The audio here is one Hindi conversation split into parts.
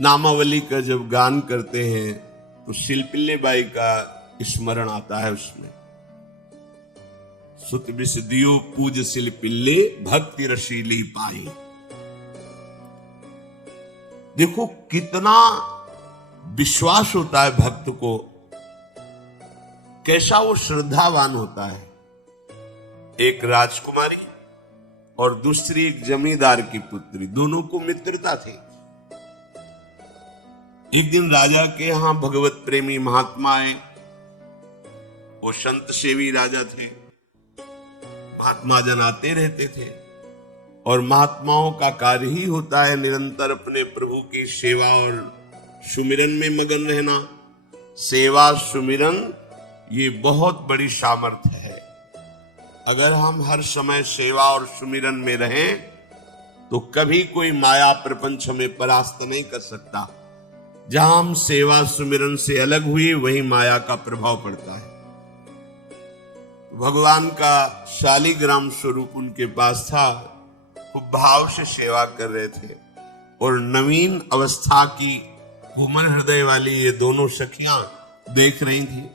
नामावली का जब गान करते हैं तो शिल्पिल्ले बाई का स्मरण आता है उसमें। सुत बिस दियो पूज शिल्पिल्ले भक्ति रसीली पाई। देखो कितना विश्वास होता है भक्त को, कैसा वो श्रद्धावान होता है। एक राजकुमारी और दूसरी एक जमींदार की पुत्री, दोनों को मित्रता थी। एक दिन राजा के यहां भगवत प्रेमी महात्मा आए। वो संत सेवी राजा थे। महात्मा जन आते रहते थे और महात्माओं का कार्य ही होता है निरंतर अपने प्रभु की सेवा और सुमिरन में मगन रहना। सेवा सुमिरन ये बहुत बड़ी सामर्थ्य है। अगर हम हर समय सेवा और सुमिरन में रहें तो कभी कोई माया प्रपंच हमें परास्त नहीं कर सकता। जहां हम सेवा सुमिरन से अलग हुए वहीं माया का प्रभाव पड़ता है। भगवान का शालिग्राम स्वरूप उनके पास था। खूब भाव से सेवा कर रहे थे और नवीन अवस्था की कोमल हृदय वाली ये दोनों सखियां देख रही थी।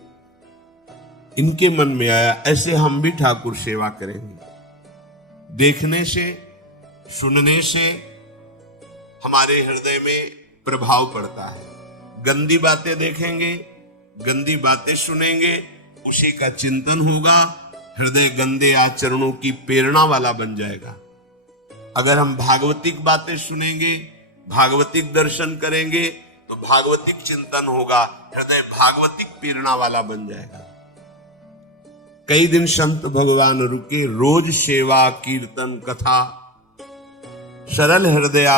इनके मन में आया ऐसे हम भी ठाकुर सेवा करेंगे। देखने से सुनने से हमारे हृदय में प्रभाव पड़ता है। गंदी बातें देखेंगे, गंदी बातें सुनेंगे, उसी का चिंतन होगा, हृदय गंदे आचरणों की प्रेरणा वाला बन जाएगा। अगर हम भागवतिक बातें सुनेंगे, भागवतिक दर्शन करेंगे तो भागवतिक चिंतन होगा, हृदय भागवतिक प्रेरणा वाला बन जाएगा। कई दिन संत भगवान रुके, रोज सेवा कीर्तन कथा, सरल हृदया।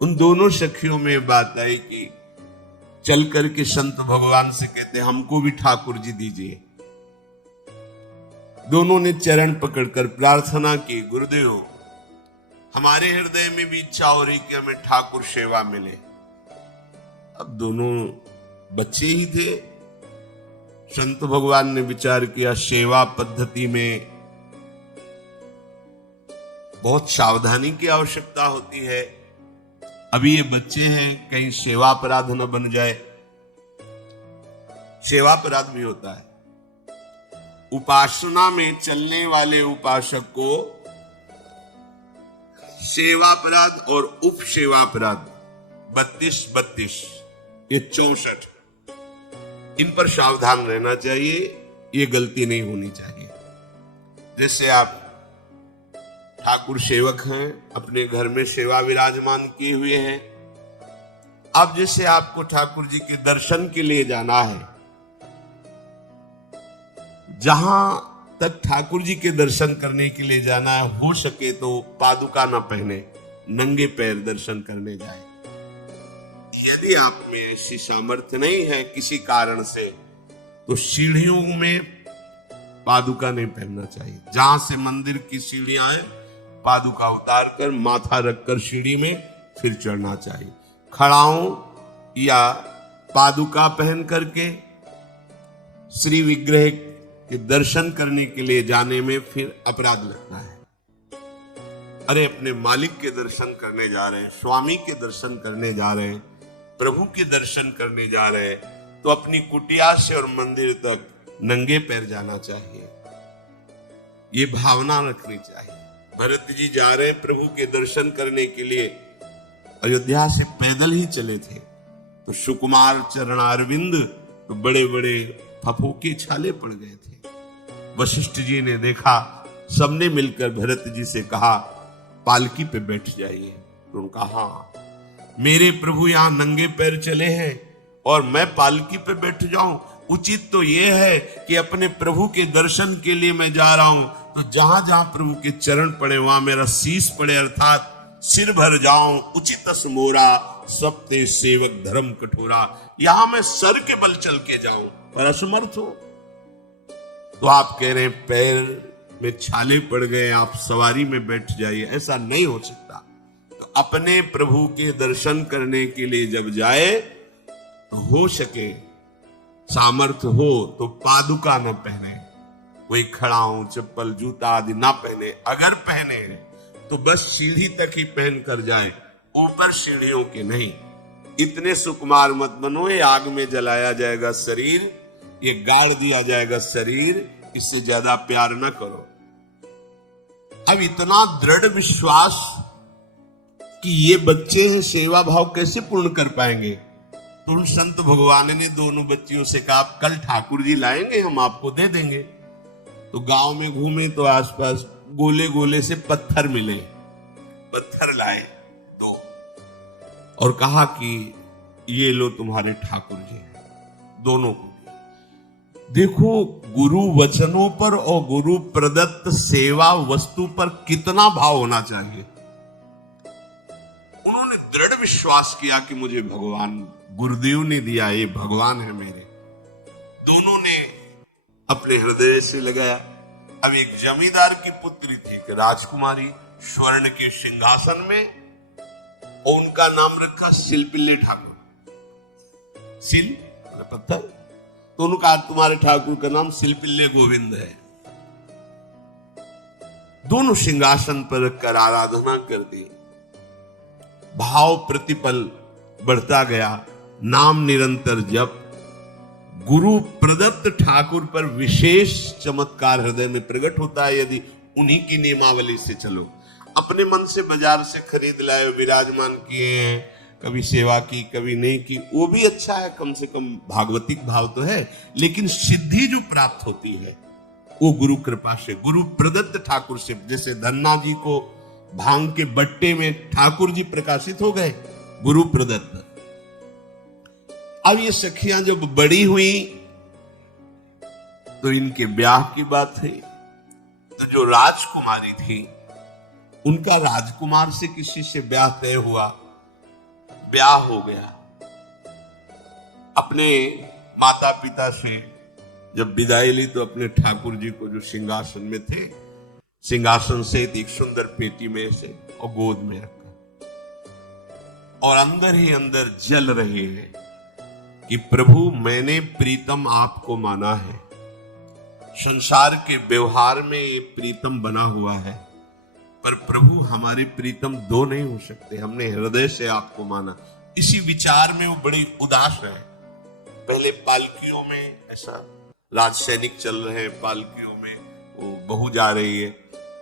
उन दोनों सखियों में बात आई कि चल करके संत भगवान से कहते हमको भी ठाकुर जी दीजिए। दोनों ने चरण पकड़कर प्रार्थना की, गुरुदेव हमारे हृदय में भी इच्छा हो रही कि हमें ठाकुर सेवा मिले। अब दोनों बच्चे ही थे। संत भगवान ने विचार किया सेवा पद्धति में बहुत सावधानी की आवश्यकता होती है। अभी ये बच्चे हैं, कहीं सेवा अपराध न बन जाए। सेवा अपराध भी होता है। उपासना में चलने वाले उपासक को सेवा अपराध और उप सेवा अपराध 32 ये 64 इन पर सावधान रहना चाहिए। ये गलती नहीं होनी चाहिए। जैसे आप ठाकुर सेवक हैं, अपने घर में सेवा विराजमान किए हुए हैं। अब जैसे आपको ठाकुर जी के दर्शन के लिए जाना है, जहां तक ठाकुर जी के दर्शन करने के लिए जाना है, हो सके तो पादुका ना पहने, नंगे पैर दर्शन करने जाए। यदि आप में ऐसी सामर्थ्य नहीं है किसी कारण से, तो सीढ़ियों में पादुका नहीं पहनना चाहिए। जहां से मंदिर की सीढ़ियां हैं, पादुका उतार कर माथा रखकर सीढ़ी में फिर चढ़ना चाहिए। खड़ाओं या पादुका पहन करके श्री विग्रह के दर्शन करने के लिए जाने में फिर अपराध लगता है। अरे अपने मालिक के दर्शन करने जा रहे हैं, स्वामी के दर्शन करने जा रहे हैं, प्रभु के दर्शन करने जा रहे हैं, तो अपनी कुटिया से और मंदिर तक नंगे पैर जाना चाहिए। ये भावना रखनी चाहिए। भरत जी जा रहे हैं प्रभु के दर्शन करने के लिए, अयोध्या से पैदल ही चले थे, तो सुकुमार चरणारविंद तो बड़े बड़े फफूके छाले पड़ गए थे। वशिष्ठ जी ने देखा, सबने मिलकर भरत जी से कहा पालकी पे बैठ जाइए। तो उनका हाँ, मेरे प्रभु यहाँ नंगे पैर चले हैं और मैं पालकी पे बैठ जाऊं? उचित तो ये है कि अपने प्रभु के दर्शन के लिए मैं जा रहा हूं, तो जहां जहां प्रभु के चरण पड़े वहां मेरा शीश पड़े, अर्थात सिर भर जाऊं। उचित मोरा सबते सेवक धर्म कठोरा। यहां मैं सर के बल चल के जाऊं पर असमर्थ हूं। तो आप कह रहे हैं पैर में छाले पड़ गए, आप सवारी में बैठ जाइए। ऐसा नहीं हो सकता। तो अपने प्रभु के दर्शन करने के लिए जब जाए, तो हो सके सामर्थ्य हो तो पादुका न पहने, कोई खड़ाऊं चप्पल जूता आदि ना पहने। अगर पहने तो बस सीढ़ी तक ही पहन कर जाए, ऊपर सीढ़ियों के नहीं। इतने सुकुमार मत बनो, ये आग में जलाया जाएगा शरीर, ये गाड़ दिया जाएगा शरीर, इससे ज्यादा प्यार न करो। अब इतना दृढ़ विश्वास कि ये बच्चे हैं, सेवा भाव कैसे पूर्ण कर पाएंगे? तो उन संत भगवान ने दोनों बच्चियों से कहा, कल ठाकुर जी लाएंगे, हम आपको दे देंगे। तो गांव में घूमे तो आसपास गोले गोले से पत्थर मिले, पत्थर लाए दो और कहा कि ये लो तुम्हारे ठाकुर जी। दोनों को देखो, गुरु वचनों पर और गुरु प्रदत्त सेवा वस्तु पर कितना भाव होना चाहिए। उन्होंने दृढ़ विश्वास किया कि मुझे भगवान गुरुदेव ने दिया, ये भगवान है मेरे। दोनों ने अपने हृदय से लगाया। अब एक जमींदार की पुत्री थी कि राजकुमारी, स्वर्ण के सिंहासन में, और उनका नाम रखा सिलपिल्ले ठाकुर। सिल पत्थर, तो उन्होंने कहा तुम्हारे ठाकुर का नाम सिलपिल्ले गोविंद है। दोनों सिंहासन पर रखकर आराधना कर दी। भाव प्रतिपल बढ़ता गया, नाम निरंतर जप। गुरु प्रदत्त ठाकुर पर विशेष चमत्कार हृदय में प्रकट होता है यदि उन्हीं की नियमावली से चलो। अपने मन से बाजार से खरीद लाए, विराजमान किए हैं, कभी सेवा की कभी नहीं की, वो भी अच्छा है, कम से कम भागवतिक भाव तो है, लेकिन सिद्धि जो प्राप्त होती है वो गुरु कृपा से, गुरु प्रदत्त ठाकुर से। जैसे धन्ना जी को भांग के बट्टे में ठाकुर जी प्रकाशित हो गए, गुरु प्रदत्त। अब ये सखियां जब बड़ी हुई तो इनके ब्याह की बात है। तो जो राजकुमारी थी, उनका राजकुमार से किसी से ब्याह तय हुआ, ब्याह हो गया। अपने माता पिता से जब विदाई ली तो अपने ठाकुर जी को जो सिंहासन में थे, सिंहासन से एक सुंदर पेटी में से और गोद में रखा, और अंदर ही अंदर जल रहे हैं कि प्रभु मैंने प्रीतम आपको माना है। संसार के व्यवहार में ये प्रीतम बना हुआ है, पर प्रभु हमारे प्रीतम दो नहीं हो सकते, हमने हृदय से आपको माना। इसी विचार में वो बड़ी उदास है। पहले पालकियों में ऐसा राज सैनिक चल रहे हैं, पालकियों में वो बहू जा रही है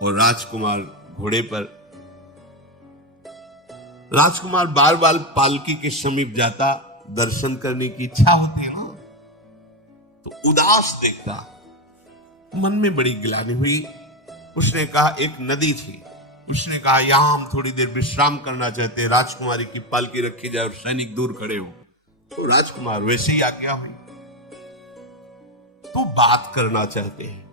और राजकुमार घोड़े पर। राजकुमार बार बार पालकी के समीप जाता, दर्शन करने की इच्छा होती है ना, तो उदास देखता, मन में बड़ी ग्लानि हुई। उसने कहा, एक नदी थी, उसने कहा यहां हम थोड़ी देर विश्राम करना चाहते हैं, राजकुमारी की पालकी रखी जाए और सैनिक दूर खड़े हो। तो राजकुमार वैसे ही आज्ञा हुई। तो बात करना चाहते हैं,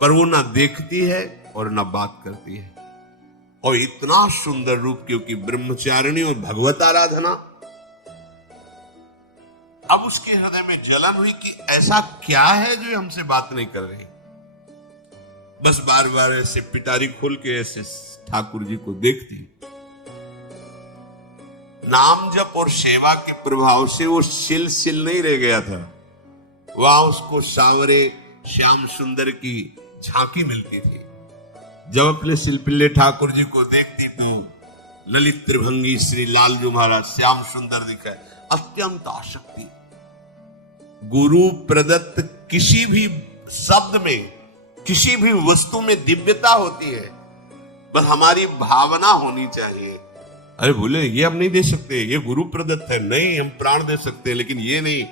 पर वो ना देखती है और ना बात करती है। और इतना सुंदर रूप, क्योंकि ब्रह्मचारिणी और भगवत आराधना। अब उसके हृदय में जलन हुई कि ऐसा क्या है जो हमसे बात नहीं कर रही। बस बार बार ऐसे पिटारी खोल के ऐसे ठाकुर जी को देखती। नाम जप और सेवा के प्रभाव से वो सिल नहीं रह गया था, वहां उसको सांवरे श्याम सुंदर की झांकी मिलती थी। जब अपने सिलपिल्ले ठाकुर जी को देखती तो ललित त्रिभंगी श्री लालजू महाराज श्याम सुंदर दिखाए, अत्यंत आसक्ति। गुरु प्रदत्त किसी भी शब्द में, किसी भी वस्तु में दिव्यता होती है, पर हमारी भावना होनी चाहिए। अरे बोले ये हम नहीं दे सकते, ये गुरु प्रदत्त है, नहीं हम प्राण दे सकते, लेकिन ये नहीं।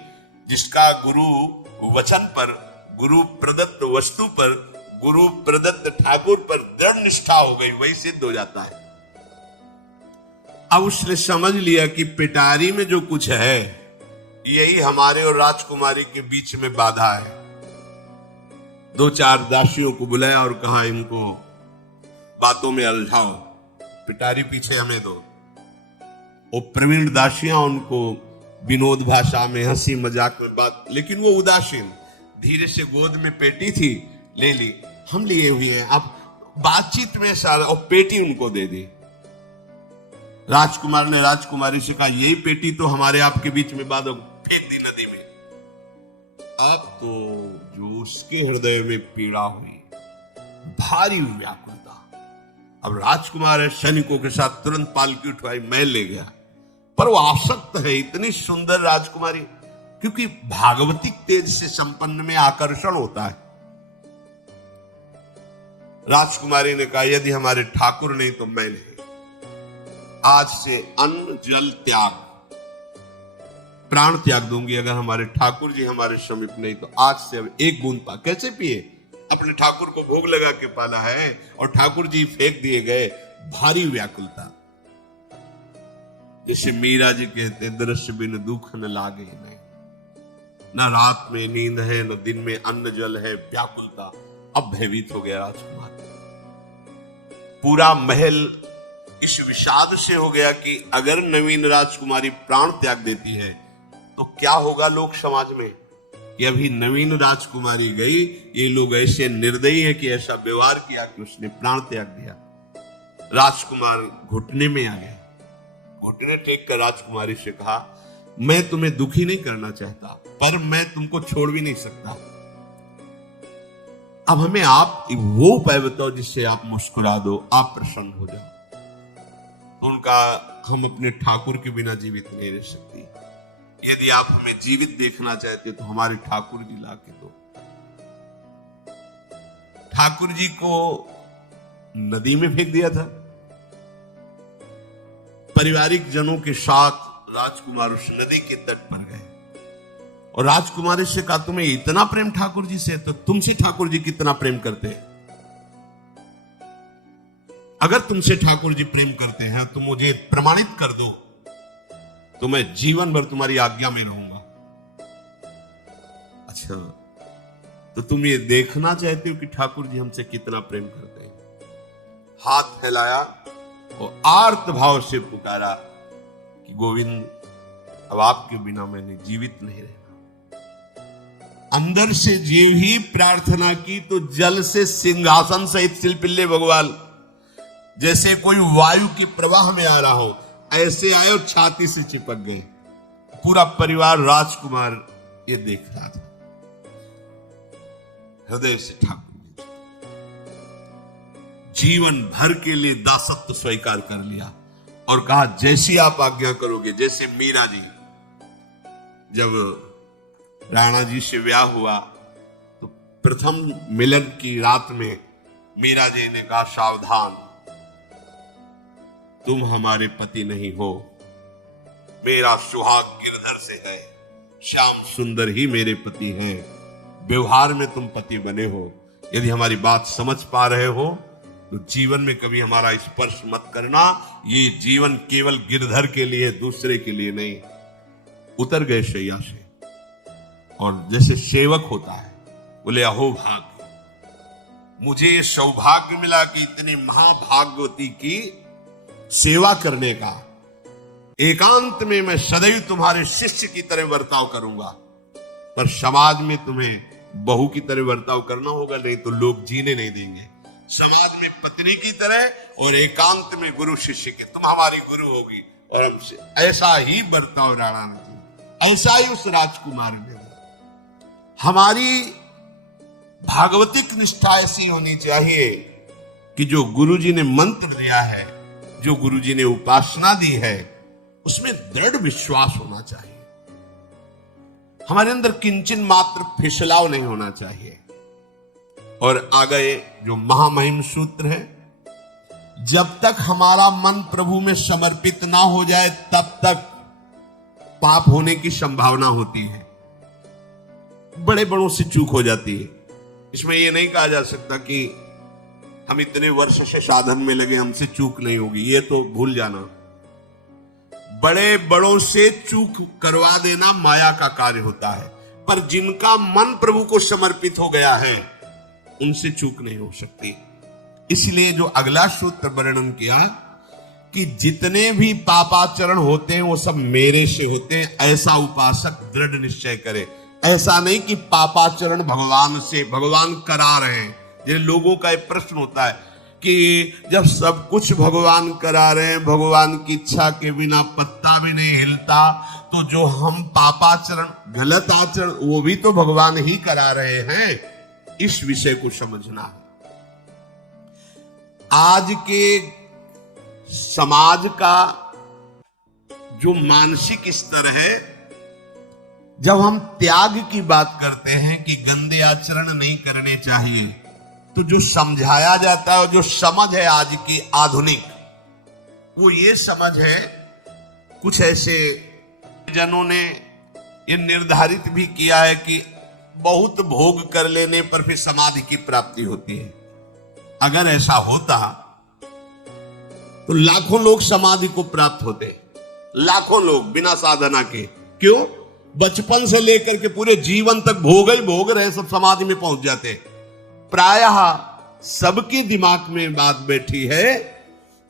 जिसका गुरु वचन पर, गुरु प्रदत्त वस्तु पर, गुरु प्रदत्त ठाकुर पर दृढ़ निष्ठा हो गई, वही सिद्ध हो जाता है। अब उसने समझ लिया कि पिटारी में जो कुछ है यही हमारे और राजकुमारी के बीच में बाधा है। दो चार दासियों को बुलाया और कहा इनको बातों में उलझाओ, पिटारी पीछे हमें दो। और प्रवीण दासियां उनको विनोद भाषा में, हंसी मजाक में बात, लेकिन वो उदासीन। धीरे से गोद में पेटी थी, ले ली, हम लिए हुए हैं। अब बातचीत में सारा, और पेटी उनको दे दी। राजकुमार ने राजकुमारी से कहा यही पेटी तो हमारे आपके बीच में बात, फेंक दी नदी में। अब तो जो उसके हृदय में पीड़ा हुई, भारी व्याकुलता, अब राजकुमार है, सैनिकों के साथ तुरंत पालकी उठवाई, मैं ले गया। पर वो आसक्त है, इतनी सुंदर राजकुमारी, क्योंकि भागवतिक तेज से संपन्न में आकर्षण होता है। राजकुमारी ने कहा, यदि हमारे ठाकुर नहीं तो मैं नहीं। आज से अन्न जल त्याग, प्राण त्याग दूंगी अगर हमारे ठाकुर जी हमारे समीप नहीं तो। आज से अब एक बूंद पा कैसे पिए? अपने ठाकुर को भोग लगा के पाला है और ठाकुर जी फेंक दिए गए। भारी व्याकुलता, जैसे मीरा जी कहते, दृश्य बिन दुख न लागे नहीं, न रात में नींद है न दिन में अन्न जल है। व्याकुलता, अब भयभीत हो गया राजकुमार। पूरा महल इस विषाद से हो गया कि अगर नवीन राजकुमारी प्राण त्याग देती है तो क्या होगा लोक समाज में, कि अभी नवीन राजकुमारी गई, ये लोग ऐसे निर्दयी हैं कि ऐसा व्यवहार किया कि उसने प्राण त्याग दिया। राजकुमार घुटने में आ गए, घुटने टेक कर राजकुमारी से कहा, मैं तुम्हें दुखी नहीं करना चाहता, पर मैं तुमको छोड़ भी नहीं सकता। अब हमें आप वो उपाय बताओ जिससे आप मुस्कुरा दो, आप प्रसन्न हो जाओ। तो उनका, हम अपने ठाकुर के बिना जीवित नहीं रह सकती। यदि आप हमें जीवित देखना चाहते तो हमारे ठाकुर जी ला के दो। ठाकुर जी को नदी में फेंक दिया था। पारिवारिक जनों के साथ राजकुमार उस नदी के तट पर गए और राजकुमारी से कहा, तुम्हें इतना प्रेम ठाकुर जी से, तो तुमसे ठाकुर जी कितना प्रेम करते हैं? अगर तुमसे ठाकुर जी प्रेम करते हैं तो मुझे प्रमाणित कर दो, तो मैं जीवन भर तुम्हारी आज्ञा में रहूंगा। अच्छा, तो तुम ये देखना चाहते हो कि ठाकुर जी हमसे कितना प्रेम करते हैं? हाथ फैलाया और आर्त भाव से पुकारा कि गोविंद, अब आपके बिना मैंने जीवित नहीं रहना। अंदर से जीव ही प्रार्थना की तो जल से सिंहासन सहित शिल्पिल्ले भगवान, जैसे कोई वायु के प्रवाह में आ रहा हो, ऐसे आए और छाती से चिपक गए। पूरा परिवार राजकुमार ये देख रहा था। हृदय से ठाकुर जीवन भर के लिए दासत्व स्वीकार कर लिया और कहा, जैसी आप आज्ञा करोगे। जैसे मीरा जी, जब राणा जी से ब्याह हुआ तो प्रथम मिलन की रात में मीरा जी ने कहा, सावधान, तुम हमारे पति नहीं हो, मेरा सुहाग गिरधर से है, श्याम सुंदर ही मेरे पति हैं। व्यवहार में तुम पति बने हो। यदि हमारी बात समझ पा रहे हो तो जीवन में कभी हमारा स्पर्श मत करना। ये जीवन केवल गिरधर के लिए, दूसरे के लिए नहीं। उतर गए शैया से और जैसे सेवक होता है, बोले, अहो भाग्य, मुझे ये सौभाग्य मिला कि इतनी महाभाग्यवती की सेवा करने का। एकांत में मैं सदैव तुम्हारे शिष्य की तरह बर्ताव करूंगा, पर समाज में तुम्हें बहू की तरह बर्ताव करना होगा, नहीं तो लोग जीने नहीं देंगे। समाज में पत्नी की तरह और एकांत में गुरु शिष्य के, तुम हमारी गुरु होगी और हमसे ऐसा ही बर्ताव राणा ने किया, ऐसा ही उस राजकुमार ने। हमारी भागवतिक निष्ठा ऐसी होनी चाहिए कि जो गुरु जी ने मंत्र दिया है, जो गुरु जी ने उपासना दी है, उसमें दृढ़ विश्वास होना चाहिए। हमारे अंदर किंचन मात्र फिसलाव नहीं होना चाहिए। और आ गए जो महामहिम सूत्र है, जब तक हमारा मन प्रभु में समर्पित ना हो जाए तब तक पाप होने की संभावना होती है। बड़े बड़ों से चूक हो जाती है। इसमें यह नहीं कहा जा सकता कि हम इतने वर्ष से साधन में लगे, हमसे चूक नहीं होगी, ये तो भूल जाना। बड़े बड़ों से चूक करवा देना माया का कार्य होता है, पर जिनका मन प्रभु को समर्पित हो गया है उनसे चूक नहीं हो सकती। इसलिए जो अगला सूत्र वर्णन किया कि जितने भी पापाचरण होते हैं वो सब मेरे से होते हैं, ऐसा उपासक दृढ़ निश्चय करे। ऐसा नहीं कि पापाचरण भगवान से, भगवान करा रहे हैं। जिन लोगों का एक प्रश्न होता है कि जब सब कुछ भगवान करा रहे हैं, भगवान की इच्छा के बिना पत्ता भी नहीं हिलता, तो जो हम पापाचरण, गलत आचरण, वो भी तो भगवान ही करा रहे हैं। इस विषय को समझना है। आज के समाज का जो मानसिक स्तर है, जब हम त्याग की बात करते हैं कि गंदे आचरण नहीं करने चाहिए, तो जो समझाया जाता है और जो समझ है आज की आधुनिक, वो ये समझ है, कुछ ऐसे जनों ने ये निर्धारित भी किया है कि बहुत भोग कर लेने पर फिर समाधि की प्राप्ति होती है। अगर ऐसा होता तो लाखों लोग समाधि को प्राप्त होते, लाखों लोग बिना साधना के। क्यों? बचपन से लेकर के पूरे जीवन तक भोग ही भोग रहे, सब समाधि में पहुंच जाते। प्रायः सबके दिमाग में बात बैठी है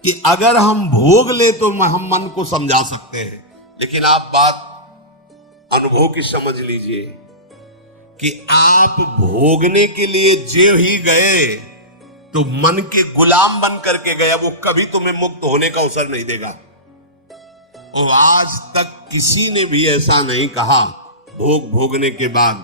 कि अगर हम भोग ले तो हम मन को समझा सकते हैं, लेकिन आप बात अनुभव की समझ लीजिए कि आप भोगने के लिए जो ही गए तो मन के गुलाम बन करके गया, वो कभी तुम्हें मुक्त होने का अवसर नहीं देगा। और आज तक किसी ने भी ऐसा नहीं कहा भोगने के बाद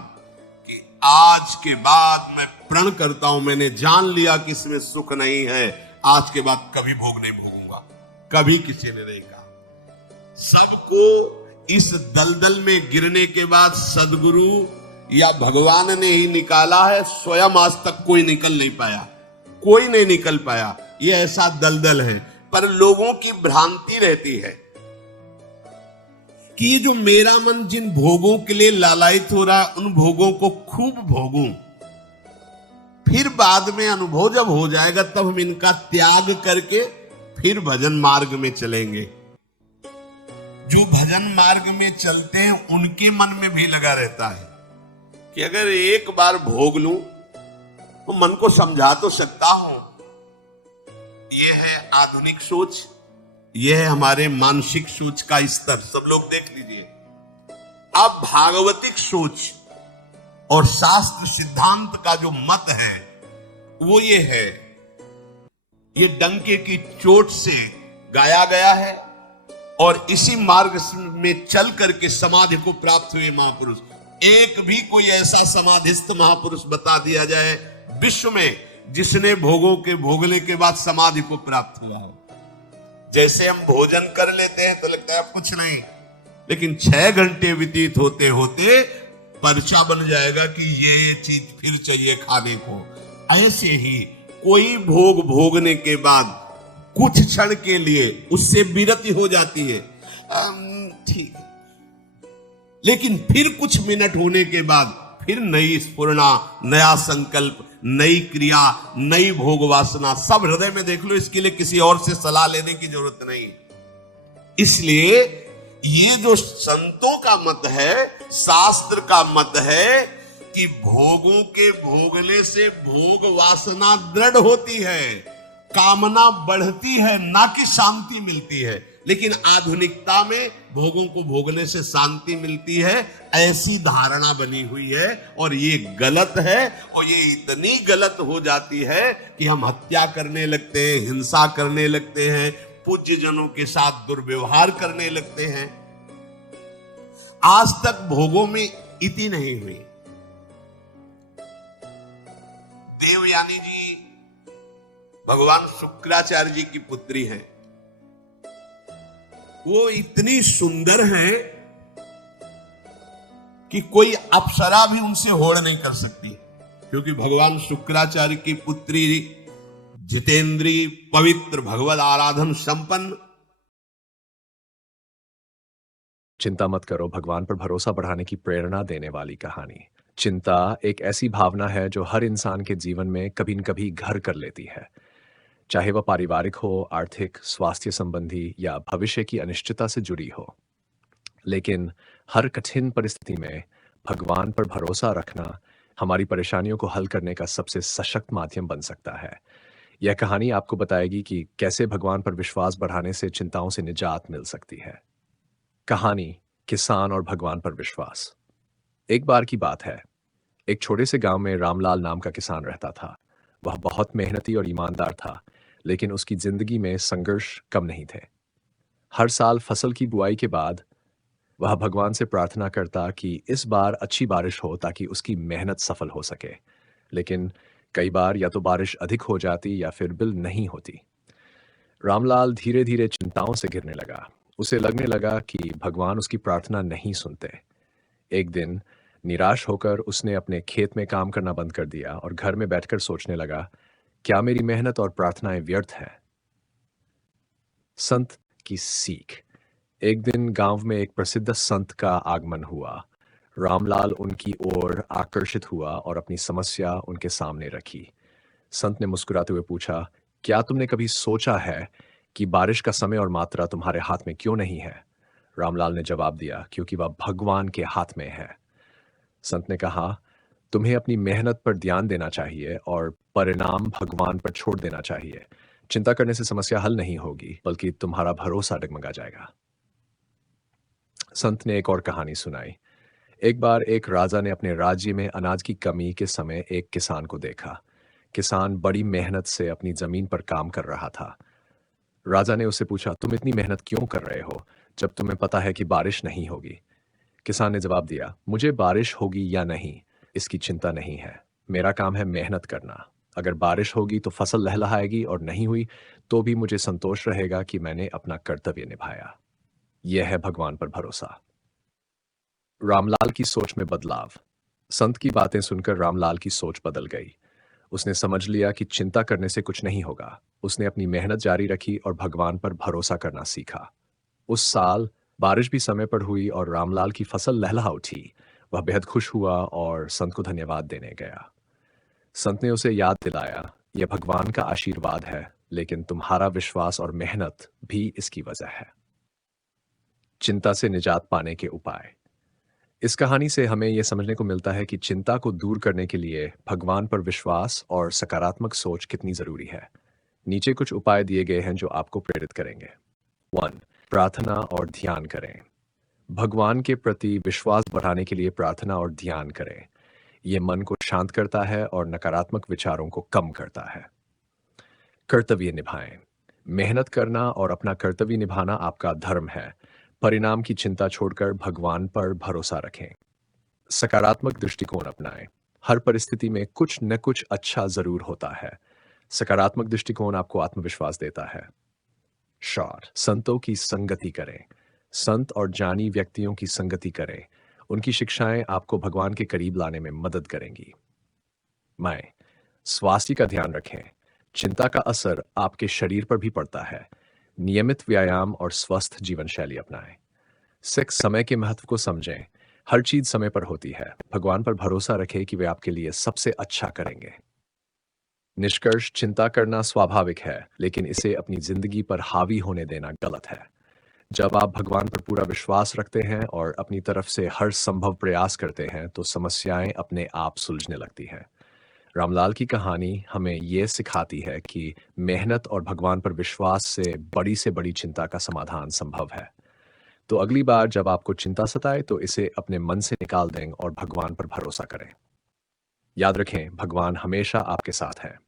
कि आज के बाद मैं प्रण करता हूं, मैंने जान लिया कि इसमें सुख नहीं है, आज के बाद कभी भोग नहीं भोगूंगा। कभी किसी ने नहीं कहा। सबको इस दलदल में गिरने के बाद सदगुरु या भगवान ने ही निकाला है, स्वयं आज तक कोई निकल नहीं पाया, कोई नहीं निकल पाया। ये ऐसा दलदल है। पर लोगों की भ्रांति रहती है कि ये जो मेरा मन जिन भोगों के लिए लालायित हो रहा है, उन भोगों को खूब भोगूं, फिर बाद में अनुभव जब हो जाएगा तब हम इनका त्याग करके फिर भजन मार्ग में चलेंगे। जो भजन मार्ग में चलते हैं उनके मन में भी लगा रहता है कि अगर एक बार भोग लूं तो मन को समझा तो सकता हूं। यह है आधुनिक सोच, यह है हमारे मानसिक सोच का स्तर। सब लोग देख लीजिए। अब भागवतिक सोच और शास्त्र सिद्धांत का जो मत है वो ये है, ये डंके की चोट से गाया गया है और इसी मार्ग में चल करके समाधि को प्राप्त हुए महापुरुष। एक भी कोई ऐसा समाधिस्थ महापुरुष बता दिया जाए विश्व में जिसने भोगों के भोगने के बाद समाधि को प्राप्त हुआ हो। जैसे हम भोजन कर लेते हैं तो लगता है कुछ नहीं, लेकिन 6 घंटे व्यतीत होते होते पर्चा बन जाएगा कि ये चीज फिर चाहिए खाने को। ऐसे ही कोई भोग भोगने के बाद कुछ क्षण के लिए उससे विरति हो जाती है, ठीक, लेकिन फिर कुछ मिनट होने के बाद फिर नई स्फुरना, नया संकल्प, नई क्रिया, नई भोग वासना सब हृदय में देख लो। इसके लिए किसी और से सलाह लेने की जरूरत नहीं। इसलिए ये जो संतों का मत है, शास्त्र का मत है कि भोगों के भोगने से भोग वासना दृढ़ होती है, कामना बढ़ती है, ना कि शांति मिलती है। लेकिन आधुनिकता में भोगों को भोगने से शांति मिलती है, ऐसी धारणा बनी हुई है और ये गलत है। और ये इतनी गलत हो जाती है कि हम हत्या करने लगते हैं, हिंसा करने लगते हैं, पूज्य जनों के साथ दुर्व्यवहार करने लगते हैं। आज तक भोगों में इति नहीं हुई। देवयानी जी भगवान शुक्राचार्य जी की पुत्री हैं। वो इतनी सुंदर हैं कि कोई अप्सरा भी उनसे होड़ नहीं कर सकती, क्योंकि भगवान शुक्राचार्य की पुत्री जितेंद्री, पवित्र, भगवद आराधन संपन्न। चिंता मत करो भगवान पर भरोसा बढ़ाने की प्रेरणा देने वाली कहानी। चिंता एक ऐसी भावना है जो हर इंसान के जीवन में कभी न कभी घर कर लेती है, चाहे वह पारिवारिक हो, आर्थिक, स्वास्थ्य संबंधी या भविष्य की अनिश्चितता से जुड़ी हो। लेकिन हर कठिन परिस्थिति में भगवान पर भरोसा रखना हमारी परेशानियों को हल करने का सबसे सशक्त माध्यम बन सकता है। यह कहानी आपको बताएगी कि कैसे भगवान पर विश्वास बढ़ाने से चिंताओं से निजात मिल सकती है। कहानी किसान और भगवान पर विश्वास। एक बार की बात है, एक छोटे से गांव में रामलाल नाम का किसान रहता था। वह बहुत मेहनती और ईमानदार था, लेकिन उसकी जिंदगी में संघर्ष कम नहीं थे। हर साल फसल की बुआई के बाद वह भगवान से प्रार्थना करता कि इस बार अच्छी बारिश हो ताकि उसकी मेहनत सफल हो सके। लेकिन कई बार या तो बारिश अधिक हो जाती या फिर बिल नहीं होती। रामलाल धीरे धीरे चिंताओं से घिरने लगा। उसे लगने लगा कि भगवान उसकी प्रार्थना नहीं सुनते। एक दिन निराश होकर उसने अपने खेत में काम करना बंद कर दिया और घर में बैठकर सोचने लगा, क्या मेरी मेहनत और प्रार्थनाएं व्यर्थ हैं? संत की सीख। एक दिन गांव में एक प्रसिद्ध संत का आगमन हुआ। रामलाल उनकी ओर आकर्षित हुआ और अपनी समस्या उनके सामने रखी। संत ने मुस्कुराते हुए पूछा, क्या तुमने कभी सोचा है कि बारिश का समय और मात्रा तुम्हारे हाथ में क्यों नहीं है? रामलाल ने जवाब दिया, क्योंकि वह भगवान के हाथ में है। संत ने कहा, तुम्हें अपनी मेहनत पर ध्यान देना चाहिए और परिणाम भगवान पर छोड़ देना चाहिए। चिंता करने से समस्या हल नहीं होगी, बल्कि तुम्हारा भरोसा डगमगा जाएगा। संत ने एक और कहानी सुनाई। एक बार एक राजा ने अपने राज्य में अनाज की कमी के समय एक किसान को देखा। किसान बड़ी मेहनत से अपनी जमीन पर काम कर रहा था। राजा ने उससे पूछा, तुम इतनी मेहनत क्यों कर रहे हो जब तुम्हें पता है कि बारिश नहीं होगी? किसान ने जवाब दिया, मुझे बारिश होगी या नहीं इसकी चिंता नहीं है। मेरा काम है मेहनत करना। अगर बारिश होगी तो फसल लहलहाएगी और नहीं हुई तो भी मुझे संतोष रहेगा कि मैंने अपना कर्तव्य निभाया। यह है भगवान पर भरोसा। रामलाल की सोच में बदलाव। संत की बातें सुनकर रामलाल की सोच बदल गई। उसने समझ लिया कि चिंता करने से कुछ नहीं होगा। उसने अपनी मेहनत जारी रखी और भगवान पर भरोसा करना सीखा। उस साल बारिश भी समय पर हुई और रामलाल की फसल लहलहा उठी। वह बेहद खुश हुआ और संत को धन्यवाद देने गया। संत ने उसे याद दिलाया, यह भगवान का आशीर्वाद है, लेकिन तुम्हारा विश्वास और मेहनत भी इसकी वजह है। चिंता से निजात पाने के उपाय। इस कहानी से हमें यह समझने को मिलता है कि चिंता को दूर करने के लिए भगवान पर विश्वास और सकारात्मक सोच कितनी जरूरी है। नीचे कुछ उपाय दिए गए हैं जो आपको प्रेरित करेंगे। 1. प्रार्थना और ध्यान करें। भगवान के प्रति विश्वास बढ़ाने के लिए प्रार्थना और ध्यान करें। यह मन को शांत करता है और नकारात्मक विचारों को कम करता है। कर्तव्य निभाएं। मेहनत करना और अपना कर्तव्य निभाना आपका धर्म है। परिणाम की चिंता छोड़कर भगवान पर भरोसा रखें। सकारात्मक दृष्टिकोण अपनाएं। हर परिस्थिति में कुछ न कुछ अच्छा जरूर होता है। सकारात्मक दृष्टिकोण आपको आत्मविश्वास देता है। शॉर्ट, संतों की संगति करें। संत और ज्ञानी व्यक्तियों की संगति करें। उनकी शिक्षाएं आपको भगवान के करीब लाने में मदद करेंगी। मैं, स्वास्थ्य का ध्यान रखें। चिंता का असर आपके शरीर पर भी पड़ता है। नियमित व्यायाम और स्वस्थ जीवन शैली अपनाएं। 6. समय के महत्व को समझें। हर चीज समय पर होती है। भगवान पर भरोसा रखें कि वे आपके लिए सबसे अच्छा करेंगे। निष्कर्ष, चिंता करना स्वाभाविक है, लेकिन इसे अपनी जिंदगी पर हावी होने देना गलत है। जब आप भगवान पर पूरा विश्वास रखते हैं और अपनी तरफ से हर संभव प्रयास करते हैं तो समस्याएं अपने आप सुलझने लगती हैं। रामलाल की कहानी हमें यह सिखाती है कि मेहनत और भगवान पर विश्वास से बड़ी चिंता का समाधान संभव है। तो अगली बार जब आपको चिंता सताए तो इसे अपने मन से निकाल दें और भगवान पर भरोसा करें। याद रखें, भगवान हमेशा आपके साथ है।